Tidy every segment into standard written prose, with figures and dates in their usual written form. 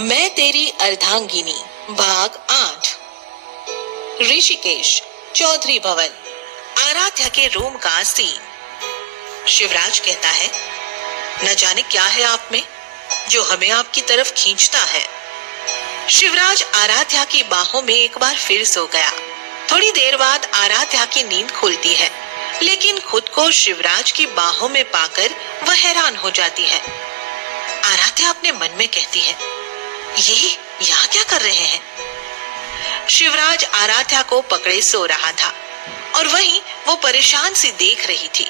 मैं तेरी अर्धांगिनी भाग 8। ऋषिकेश चौधरी भवन। आराध्या के रूम का सीन। शिवराज कहता है, न जाने क्या है आप में जो हमें आपकी तरफ खींचता है। शिवराज आराध्या की बाहों में एक बार फिर सो गया। थोड़ी देर बाद आराध्या की नींद खुलती है, लेकिन खुद को शिवराज की बाहों में पाकर वह हैरान हो जाती है। आराध्या अपने मन में कहती है, ये यहाँ क्या कर रहे हैं? शिवराज आराध्या को पकड़े सो रहा था और वहीं वो परेशान सी देख रही थी।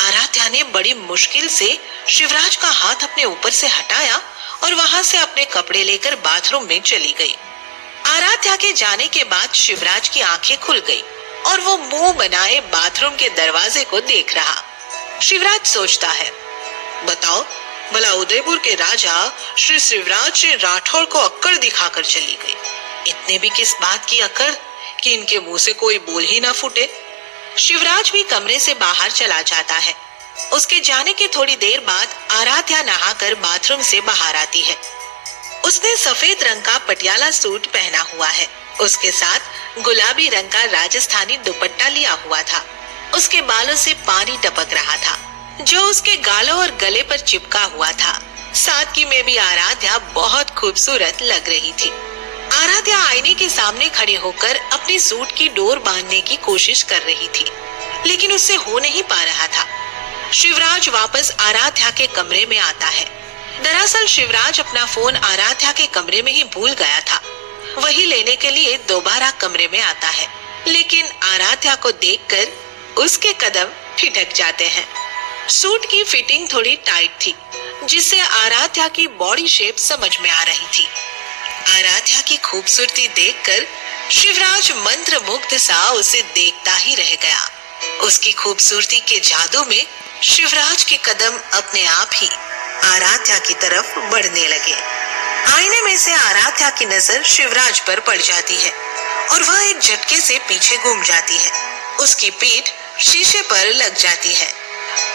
आराध्या ने बड़ी मुश्किल से शिवराज का हाथ अपने ऊपर से हटाया और वहां से अपने कपड़े लेकर बाथरूम में चली गई। आराध्या के जाने के बाद शिवराज की आंखें खुल गई और वो मुंह बनाए बाथरूम के दरवाजे को देख रहा। शिवराज सोचता है, बताओ भला उदयपुर के राजा श्री शिवराज सिंह राठौर को अक्कड़ दिखाकर चली गई। इतने भी किस बात की अक्कड़ कि इनके मुंह से कोई बोल ही ना फूटे। शिवराज भी कमरे से बाहर चला जाता है। उसके जाने के थोड़ी देर बाद आराध्या नहाकर बाथरूम से बाहर आती है। उसने सफेद रंग का पटियाला सूट पहना हुआ है। उसके साथ गुलाबी रंग का राजस्थानी दुपट्टा लिया हुआ था। उसके बालों से पानी टपक रहा था जो उसके गालों और गले पर चिपका हुआ था। सादगी में भी आराध्या बहुत खूबसूरत लग रही थी। आराध्या आईने के सामने खड़े होकर अपनी सूट की डोर बांधने की कोशिश कर रही थी, लेकिन उससे हो नहीं पा रहा था। शिवराज वापस आराध्या के कमरे में आता है। दरअसल शिवराज अपना फोन आराध्या के कमरे में ही भूल गया था। वही लेने के लिए दोबारा कमरे में आता है, लेकिन आराध्या को देखकर उसके कदम ठिठक जाते हैं। सूट की फिटिंग थोड़ी टाइट थी, जिससे आराध्या की बॉडी शेप समझ में आ रही थी। आराध्या की खूबसूरती देखकर शिवराज मंत्रमुग्ध सा उसे देखता ही रह गया। उसकी खूबसूरती के जादू में शिवराज के कदम अपने आप ही आराध्या की तरफ बढ़ने लगे। आईने में से आराध्या की नजर शिवराज पर पड़ जाती है और वह एक झटके से पीछे घूम जाती है। उसकी पीठ शीशे पर लग जाती है।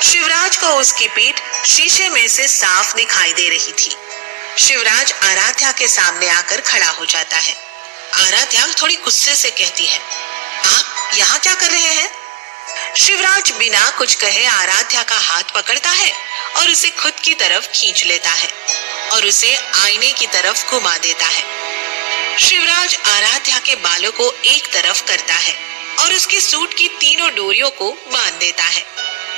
शिवराज को उसकी पीठ शीशे में से साफ दिखाई दे रही थी। शिवराज आराध्या के सामने आकर खड़ा हो जाता है। आराध्या थोड़ी गुस्से से कहती है, आप यहाँ क्या कर रहे हैं? शिवराज बिना कुछ कहे आराध्या का हाथ पकड़ता है और उसे खुद की तरफ खींच लेता है और उसे आईने की तरफ घुमा देता है। शिवराज आराध्या के बालों को एक तरफ करता है और उसके सूट की तीनों डोरियों को बांध देता है।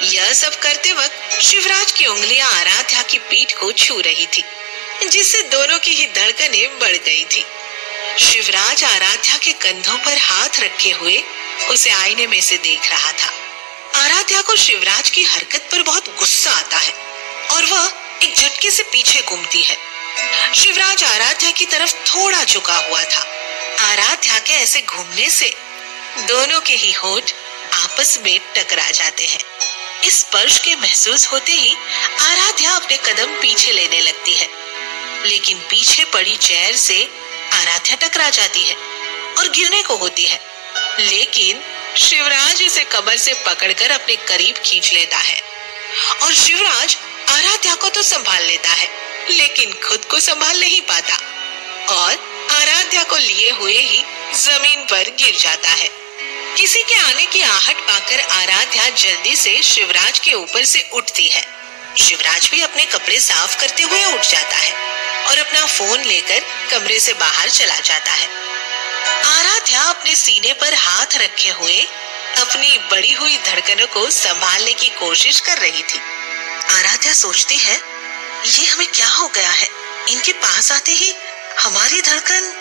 यह सब करते वक्त शिवराज की उंगलियां आराध्या की पीठ को छू रही थी, जिससे दोनों की ही धड़कनें बढ़ गई थी। शिवराज आराध्या के कंधों पर हाथ रखे हुए उसे आईने में से देख रहा था। आराध्या को शिवराज की हरकत पर बहुत गुस्सा आता है और वह एक झटके से पीछे घूमती है। शिवराज आराध्या की तरफ थोड़ा झुका हुआ था। आराध्या के ऐसे घूमने से दोनों के ही होंठ आपस में टकरा जाते हैं। इस स्पर्श के महसूस होते ही आराध्या अपने कदम पीछे लेने लगती है, लेकिन पीछे पड़ी चेयर से आराध्या टकरा जाती है और गिरने को होती है, लेकिन शिवराज उसे कमर से पकड़कर अपने करीब खींच लेता है और शिवराज आराध्या को तो संभाल लेता है, लेकिन खुद को संभाल नहीं पाता और आराध्या को लिए हुए ही जमीन पर गिर जाता है। किसी के आने की आहट पाकर आराध्या जल्दी से शिवराज के ऊपर से उठती है। शिवराज भी अपने कपड़े साफ करते हुए उठ जाता है और अपना फोन लेकर कमरे से बाहर चला जाता है। आराध्या अपने सीने पर हाथ रखे हुए अपनी बढ़ी हुई धड़कनों को संभालने की कोशिश कर रही थी। आराध्या सोचती है, ये हमें क्या हो गया है? इनके पास आते ही हमारी धड़कन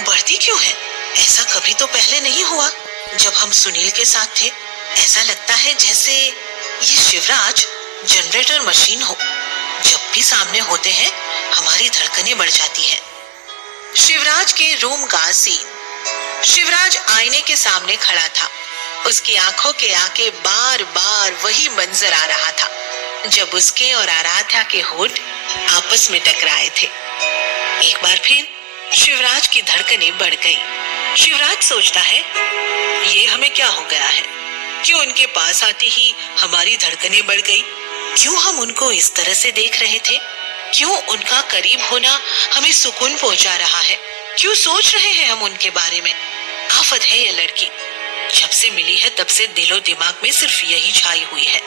बढ़ती क्यों है? ऐसा कभी तो पहले नहीं हुआ। जब हम सुनील के साथ थे, ऐसा लगता है जैसे ये शिवराज जनरेटर मशीन हो। जब भी सामने होते हैं हमारी धड़कनें बढ़ जाती है। शिवराज के रूम का सीन। शिवराज आईने के सामने खड़ा था। उसकी आंखों के आगे बार बार वही मंजर आ रहा था जब उसके और आराध्या के होंठ आपस में टकराए थे। एक बार फिर शिवराज की धड़कनें बढ़ गई। शिवराज सोचता है, ये हमें क्या हो गया है? क्यों उनके पास आते ही हमारी धड़कनें बढ़ गई? क्यों हम उनको इस तरह से देख रहे थे? क्यों उनका करीब होना हमें सुकून पहुंचा रहा है? क्यों सोच रहे हैं हम उनके बारे में? आफत है ये लड़की। जब से मिली है तब से दिलो दिमाग में सिर्फ यही छाई हुई है।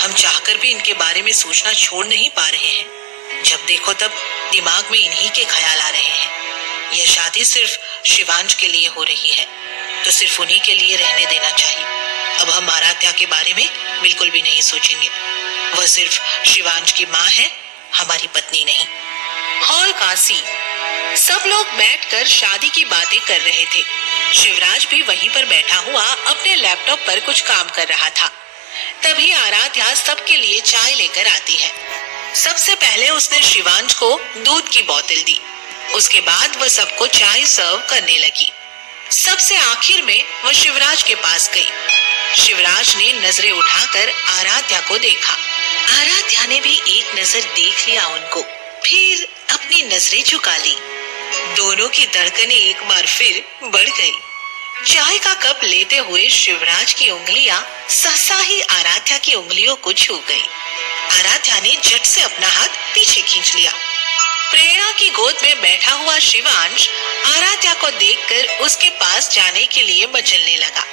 हम चाहकर भी इनके बारे में सोचना छोड़ नहीं पा रहे हैं। जब देखो तब दिमाग में इन्हीं के ख्याल आ रहे हैं। यह शादी सिर्फ शिवांश के लिए हो रही है तो सिर्फ उन्हीं के लिए रहने देना चाहिए। अब हम आराध्या के बारे में बिल्कुल भी नहीं सोचेंगे। वह सिर्फ शिवांश की माँ है, हमारी पत्नी नहीं। हॉल काशी सब लोग बैठकर शादी की बातें कर रहे थे। शिवराज भी वहीं पर बैठा हुआ अपने लैपटॉप पर कुछ काम कर रहा था। तभी आराध्या सबके लिए चाय लेकर आती है। सबसे पहले उसने शिवांश को दूध की बोतल दी। उसके बाद वह सबको चाय सर्व करने लगी। सबसे आखिर में वह शिवराज के पास गई। शिवराज ने नजरें उठाकर आराध्या को देखा। आराध्या ने भी एक नजर देख लिया उनको, फिर अपनी नजरें झुका ली। दोनों की धड़कनें एक बार फिर बढ़ गई। चाय का कप लेते हुए शिवराज की उंगलियां सहसा ही आराध्या की उंगलियों को छू गई। आराध्या ने झट से अपना हाथ पीछे खींच लिया। प्रेरणा की गोद में बैठा हुआ शिवांश आराध्या को देखकर उसके पास जाने के लिए मचलने लगा।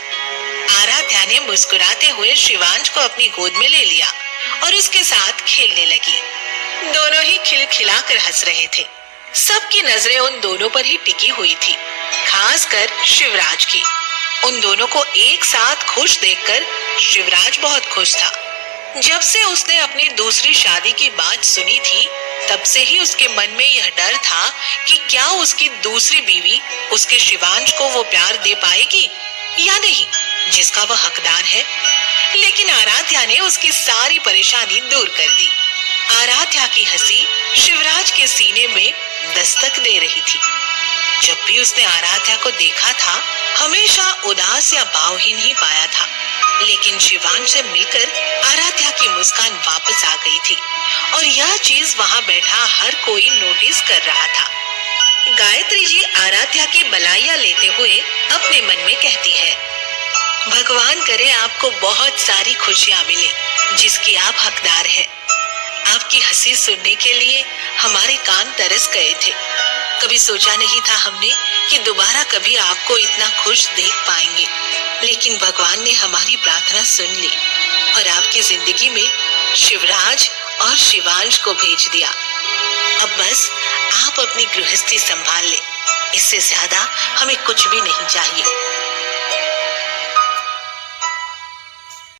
आराध्या ने मुस्कुराते हुए शिवांश को अपनी गोद में ले लिया और उसके साथ खेलने लगी। दोनों ही खिलखिलाकर हंस रहे थे। सबकी नजरें उन दोनों पर ही टिकी हुई थी, खासकर शिवराज की। उन दोनों को एक साथ खुश देखकर शिवराज बहुत खुश था। जब से उसने अपनी दूसरी शादी की बात सुनी थी तब से ही उसके मन में यह डर था कि क्या उसकी दूसरी बीवी उसके शिवांश को वो प्यार दे पाएगी या नहीं जिसका वह हकदार है। लेकिन आराध्या ने उसकी सारी परेशानी दूर कर दी। आराध्या की हंसी शिवराज के सीने में दस्तक दे रही थी। जब भी उसने आराध्या को देखा था हमेशा उदास या भावहीन ही पाया था, लेकिन शिवांश से मिलकर आराध्या की मुस्कान वापस आ गई थी और यह चीज वहां बैठा हर कोई नोटिस कर रहा था। गायत्री जी आराध्या की बलाइया लेते हुए अपने मन में कहती है, भगवान करे आपको बहुत सारी खुशियां मिले जिसकी आप हकदार हैं। आपकी हंसी सुनने के लिए हमारे कान तरस गए थे। कभी सोचा नहीं था हमने कि दोबारा कभी आपको इतना खुश देख पाएंगे, लेकिन भगवान ने हमारी प्रार्थना सुन ली और आपकी जिंदगी में शिवराज और शिवांश को भेज दिया। अब बस आप अपनी गृहस्थी संभाल ले, इससे ज्यादा हमें कुछ भी नहीं चाहिए।